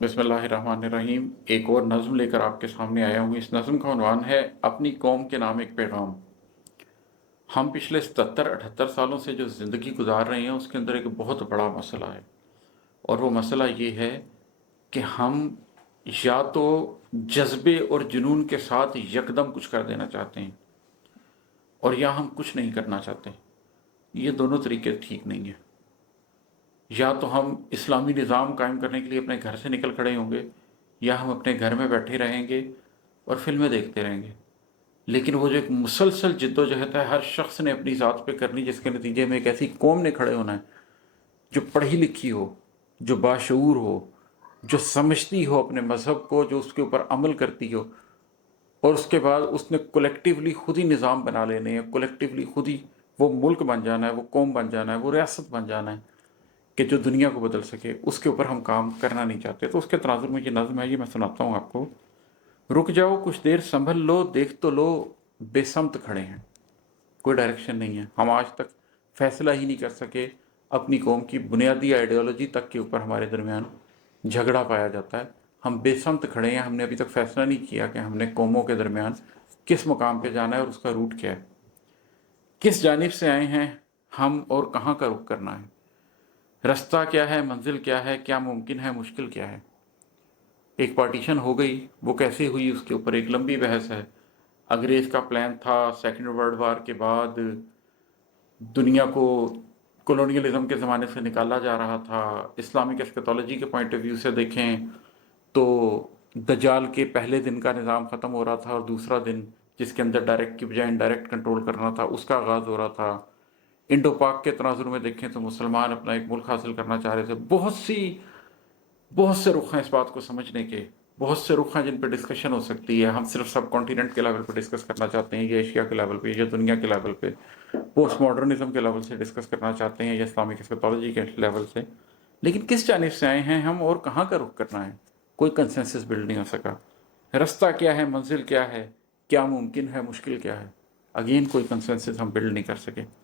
बिस्मिल्लाहिर्रहमानिर्रहीम। एक और नज़्म लेकर आपके सामने आया हूँ। इस नज़्म का उन्वान है अपनी कौम के नाम एक पैगाम। हम पिछले 77-78 सालों से जो ज़िंदगी गुजार रहे हैं उसके अंदर एक बहुत बड़ा मसला है, और वो मसला ये है कि हम या तो जज्बे और जुनून के साथ यकदम कुछ कर देना चाहते हैं, और या हम कुछ नहीं करना चाहते। ये दोनों तरीके ठीक नहीं है। या तो हम इस्लामी निज़ाम कायम करने के लिए अपने घर से निकल खड़े होंगे, या हम अपने घर में बैठे रहेंगे और फिल्में देखते रहेंगे। लेकिन वो जो एक मुसलसल जिद्दोजहद है हर शख्स ने अपनी ज़ात पे करनी, जिसके नतीजे में एक ऐसी कौम ने खड़े होना है जो पढ़ी लिखी हो, जो बाशऊर हो, जो समझती हो अपने मज़हब को, जो उसके ऊपर अमल करती हो, और उसके बाद उसने कलेक्टिवली खुद ही निज़ाम बना लेने हैं, कलेक्टिवली खुद ही वो मुल्क बन जाना है, वो कौम बन जाना है, वो रियासत बन जाना है कि जो दुनिया को बदल सके। उसके ऊपर हम काम करना नहीं चाहते। तो उसके तनाजुर में ये नज़्म है, ये मैं सुनाता हूँ आपको। रुक जाओ कुछ देर संभल लो, देख तो लो बेसमत खड़े हैं। कोई डायरेक्शन नहीं है। हम आज तक फैसला ही नहीं कर सके। अपनी कौम की बुनियादी आइडियोलॉजी तक के ऊपर हमारे दरमियान झगड़ा पाया जाता है। हम बेसमत खड़े हैं। हमने अभी तक फैसला नहीं किया कि हमने कौमों के दरमियान किस मुकाम पे जाना है और उसका रूट क्या है, किस जानिब से आए हैं हम और कहाँ का रुख करना है, रास्ता क्या है, मंजिल क्या है, क्या मुमकिन है, मुश्किल क्या है। एक पार्टीशन हो गई, वो कैसे हुई उसके ऊपर एक लंबी बहस है। अंग्रेज़ का प्लान था सेकेंड वर्ल्ड वार के बाद दुनिया को कॉलोनियलिज्म के ज़माने से निकाला जा रहा था। इस्लामिक एस्केटोलॉजी के पॉइंट ऑफ व्यू से देखें तो दज्जाल के पहले दिन का निज़ाम ख़त्म हो रहा था, और दूसरा दिन जिसके अंदर डायरेक्ट की बजाय इनडायरेक्ट कंट्रोल करना था उसका आगाज़ हो रहा था। इंडो पाक के तनाजुर में देखें तो मुसलमान अपना एक मुल्क हासिल करना चाह रहे थे। बहुत से रुख हैं इस बात को समझने के, बहुत से रुख हैं जिन पर डिस्कशन हो सकती है। हम सिर्फ सब कॉन्टिनेंट के लेवल पर डिस्कस करना चाहते हैं, या एशिया के लेवल पे, या दुनिया के लेवल पे, पोस्ट मॉडर्निज्म के लेवल से डिस्कस करना चाहते हैं, या इस्लामिक एस्केटोलॉजी के लेवल से। लेकिन किस जानिब से आए हैं हम और कहाँ का रुख करना है, कोई कंसेंसस बिल्ड नहीं हो सका। रास्ता क्या है, मंजिल क्या है, क्या मुमकिन है, मुश्किल क्या है, अगेन कोई कंसेंसस हम बिल्ड नहीं कर सके।